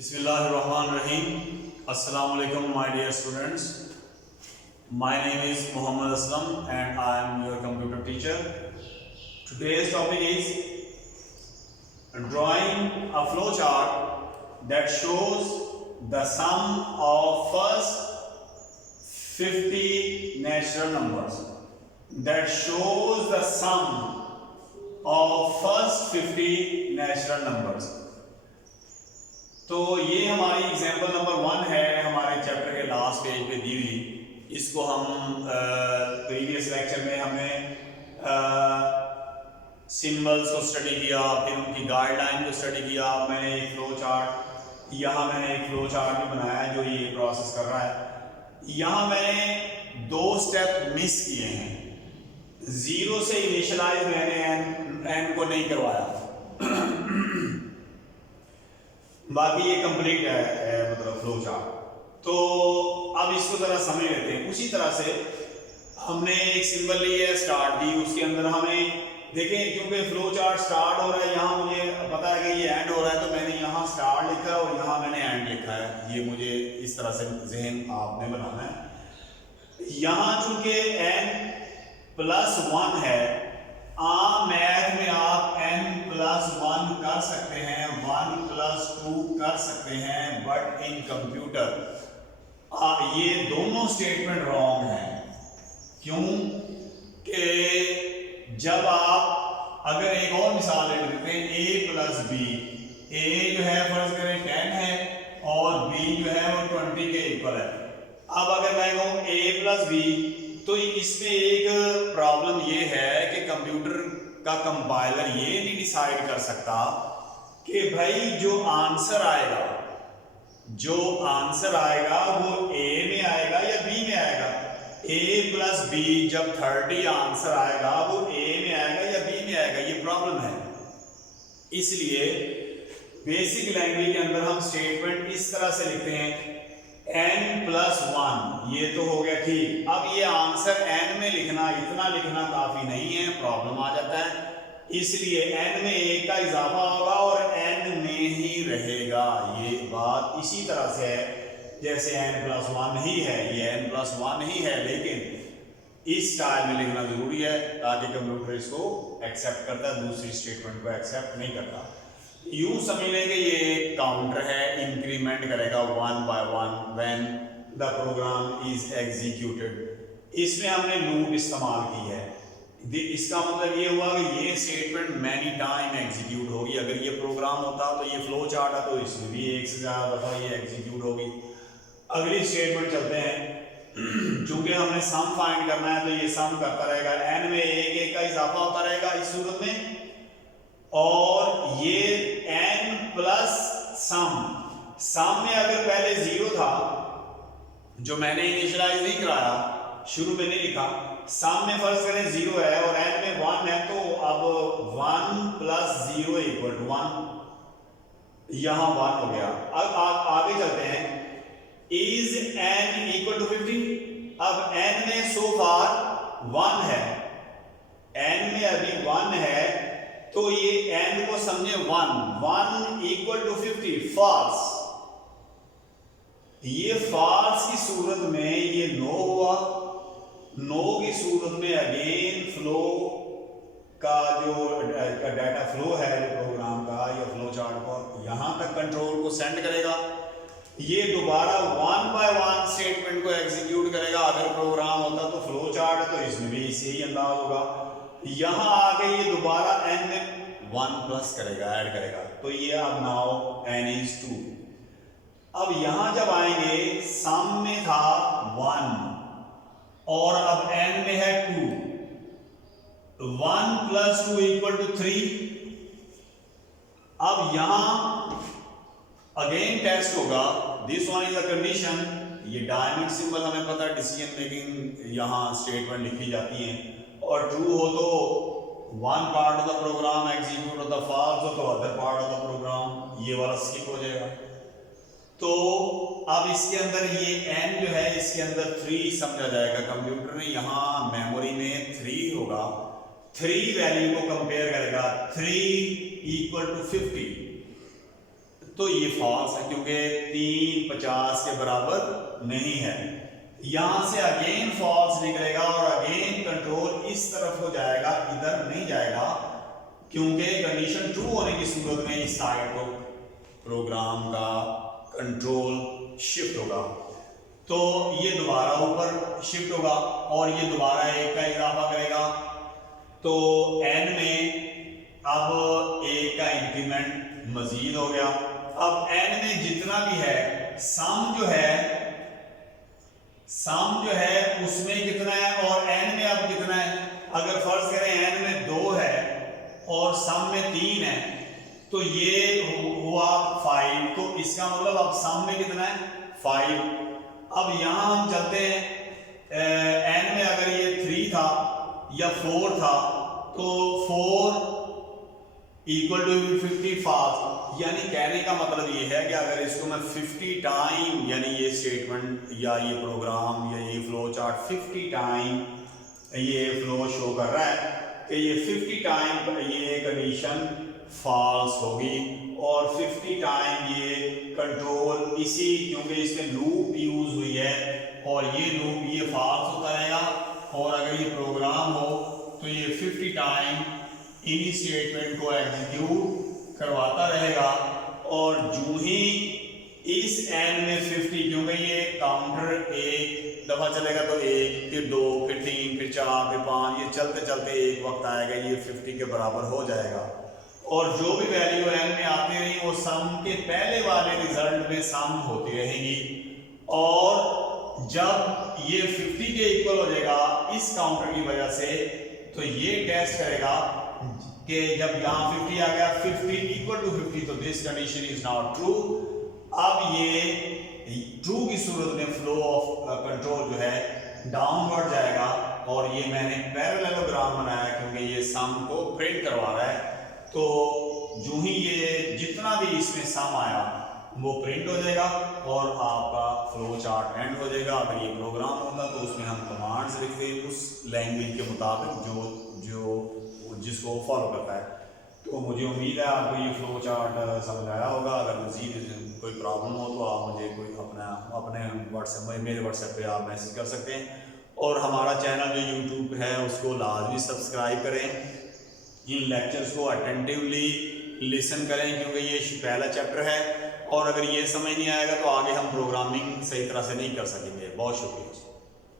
Bismillahirrahmanirrahim. Assalamu alaikum, my dear students. My name is Muhammad Aslam and I am your computer teacher. Today's topic is drawing a flow chart that shows the sum of first 50 natural numbers. That shows the sum of first 50 natural numbers. तो ये हमारी example number 1 है हमारे chapter के last page पे दी हुई। इसको हम प्रीवियस लेक्चर में हमने सिंबल्स को स्टडी किया, फिर उनकी गाइडलाइन को स्टडी किया। मैंने एक फ्लो चार्ट भी बनाया जो ये प्रोसेस कर रहा है। यहाँ मैंने 2 स्टेप मिस किए हैं। 0 से इनिशियलाइज मैंने एन को नहीं करवाया बाकी ये कंप्लीट है मतलब फ्लो चार्ट। तो अब इसको जरा समझ लेते हैं। उसी तरह से हमने एक सिंबल ली है स्टार्ट दी, उसके अंदर हमें देखें क्योंकि फ्लो चार्ट स्टार्ट हो रहा है, यहाँ मुझे पता है कि ये एंड हो रहा है, तो मैंने यहाँ स्टार्ट लिखा है और यहाँ मैंने एंड लिखा है। ये मुझे इस तरह से जहन आपने बनाना है। यहाँ चूंकि n+1 है, आम मैथ में आप n+1 कर सकते हैं, 1+2 कर सकते हैं, बट इन कंप्यूटर ये दोनों स्टेटमेंट रॉन्ग हैं। क्यों कि जब आप अगर एक और मिसाल ले लेते हैं a+b, a जो है फर्ज करें 10 है और b जो है वो 20 के इक्वल है। अब अगर मैं कहूँ a+b तो इसमें एक प्रॉब्लम ये है कि कंप्यूटर का कंपाइलर ये नहीं डिसाइड कर सकता कि भाई जो आंसर आएगा वो A में आएगा या B में आएगा। a+b जब 30 आंसर आएगा वो A में आएगा या B में आएगा, ये प्रॉब्लम है। इसलिए बेसिक लैंग्वेज के अंदर हम स्टेटमेंट इस तरह से लिखते हैं n+1। ये तो हो गया ठीक। अब ये आंसर n में इतना लिखना काफी नहीं है, प्रॉब्लम आ जाता है। इसलिए n में 1 का इजाफा होगा और n में ही रहेगा। ये बात इसी तरह से है जैसे n+1 ही है, ये n+1 ही है, लेकिन इस स्टाइल में लिखना जरूरी है ताकि कंप्यूटर इसको एक्सेप्ट करता है, दूसरी स्टेटमेंट को एक्सेप्ट नहीं करता। यूं समझ लें कि ये काउंटर है, इंक्रीमेंट करेगा 1 by 1 when the program is executed. इसमें हमने लूप इस्तेमाल की है। इसका मतलब ये हुआ कि ये स्टेटमेंट मैनी टाइम एग्जीक्यूट होगी। अगर ये प्रोग्राम होता तो ये फ्लो चार्ट है तो इसमें भी एक से ज्यादा दफा ये एग्जीक्यूट होगी। अगली स्टेटमेंट चलते हैं। चूंकि हमने सम फाइंड करना है तो ये सम करता रहेगा, n में 1 का इजाफा होता रहेगा इस सूरत में, और ये n+सम में अगर पहले 0 था जो मैंने इनिशियलाइज नहीं कराया, शुरू में नहीं लिखा, सम में फर्ज करें 0 है और n में 1 है, तो अब 1+0 = 1, यहां 1 हो गया। अब आगे चलते हैं। Is n = 50? अब n में सो फार 1 है, n में अभी 1 है, तो ये n को समझे 1 = 50 फॉल्स। ये फॉल्स की सूरत में ये नो हुआ। नो की सूरत में अगेन फ्लो का जो डाटा फ्लो है जो प्रोग्राम का या फ्लो चार्ट को यहां तक कंट्रोल को सेंड करेगा। ये दोबारा 1 by 1 स्टेटमेंट को एग्जीक्यूट करेगा। अगर प्रोग्राम होता तो फ्लो चार्ट तो इसमें भी इसे ही अंदाज होगा। यहां आके ये दोबारा n में 1+ करेगा, ऐड करेगा, तो ये अब नाउ n is 2। अब यहां जब आएंगे, सम में था 1 और अब n में है 2, 1+2 = 3। अब यहां अगेन टेस्ट होगा, this one is a condition. ये डायमंड सिंबल हमें पता है, डिसीजन मेकिंग यहां स्टेटमेंट लिखी जाती है, और ट्रू हो तो 1 part of the program execute होता, फॉल्स हो तो other part of the program ये वाला स्किप हो जाएगा। तो अब इसके अंदर ये n जो है इसके अंदर 3 समझा जाएगा। कंप्यूटर ने यहाँ मेमोरी में 3 होगा, 3 वैल्यू को कंपेयर करेगा, 3 = 50। तो ये फॉल्स है क्योंकि 3 50 के बराबर नहीं है। यहां से अगेन फॉल्स निकलेगा और अगेन कंट्रोल इस तरफ हो जाएगा, इधर नहीं जाएगा, क्योंकि कंडीशन ट्रू होने की सूरत में इस साइड को प्रोग्राम का कंट्रोल शिफ्ट होगा। तो ये दोबारा ऊपर शिफ्ट होगा और ये दोबारा 1 का इजाफा करेगा। तो n में अब 1 का इंक्रीमेंट मजीद हो गया। अब n में जितना भी है सम जो है उसमें कितना है और n में अब कितना है। अगर फर्ज करें n में 2 है और सम में 3 है तो ये हुआ 5, तो इसका मतलब अब सम में कितना है 5। अब यहां हम चलते हैं n में अगर ये 3 था या 4 था तो 4 इक्वल टू 55, यानी कहने का मतलब ये है कि अगर इसको मैं 50 टाइम, यानी ये स्टेटमेंट या ये प्रोग्राम या ये फ्लो चार्ट 50 टाइम ये फ्लो शो कर रहा है कि ये 50 टाइम ये कंडीशन फॉल्स होगी और 50 टाइम ये कंट्रोल इसी, क्योंकि इसमें लूप यूज हुई है और ये लूप ये फॉल्स होता रहेगा। और अगर ये प्रोग्राम हो तो ये 50 टाइम इन्हीं स्टेटमेंट को एग्जीक्यूट करवाता रहेगा। और जो ही इस n में 50, क्योंकि ये काउंटर एक दफा चलेगा तो 1 फिर 2 फिर 3 फिर 4 फिर 5, ये चलते चलते एक वक्त आएगा ये 50 के बराबर हो जाएगा। और जो भी वैल्यू n में आती रही वो सम के पहले वाले रिजल्ट में सम होती रहेगी। और जब ये 50 के इक्वल हो जाएगा इस काउंटर की वजह से, तो ये टेस्ट करेगा कि जब यहाँ 50 आ गया 50 इक्वल टू 50, तो this condition is not true. अब ये ट्रू की सूरत में फ्लो ऑफ कंट्रोल जो है डाउनवर्ड जाएगा। और ये मैंने पैरेललोग्राम बनाया क्योंकि ये सम को प्रिंट करवा रहा है। तो जो ही ये जितना भी इसमें सम आया वो प्रिंट हो जाएगा और आपका फ्लो चार्ट एंड हो जाएगा। अगर ये प्रोग्राम होता तो उसमें हम कमांड्स लिखते हैं उस लैंग्वेज के मुताबिक जो जिसको फॉलो करता है। तो मुझे उम्मीद है आपको ये फ्लो चार्ट समझ आया होगा। अगर मज़ीद कोई प्रॉब्लम हो तो आप मुझे कोई अपने व्हाट्सएप मेरे व्हाट्सएप पे आप मैसेज कर सकते हैं। और हमारा चैनल जो यूट्यूब है उसको लाजमी सब्सक्राइब करें, इन लेक्चर्स को अटेंटिवली लिसन करें क्योंकि ये पहला चैप्टर है। और अगर ये समझ नहीं आएगा तो आगे हम प्रोग्रामिंग सही तरह से नहीं कर सकेंगे। बहुत शुक्रिया।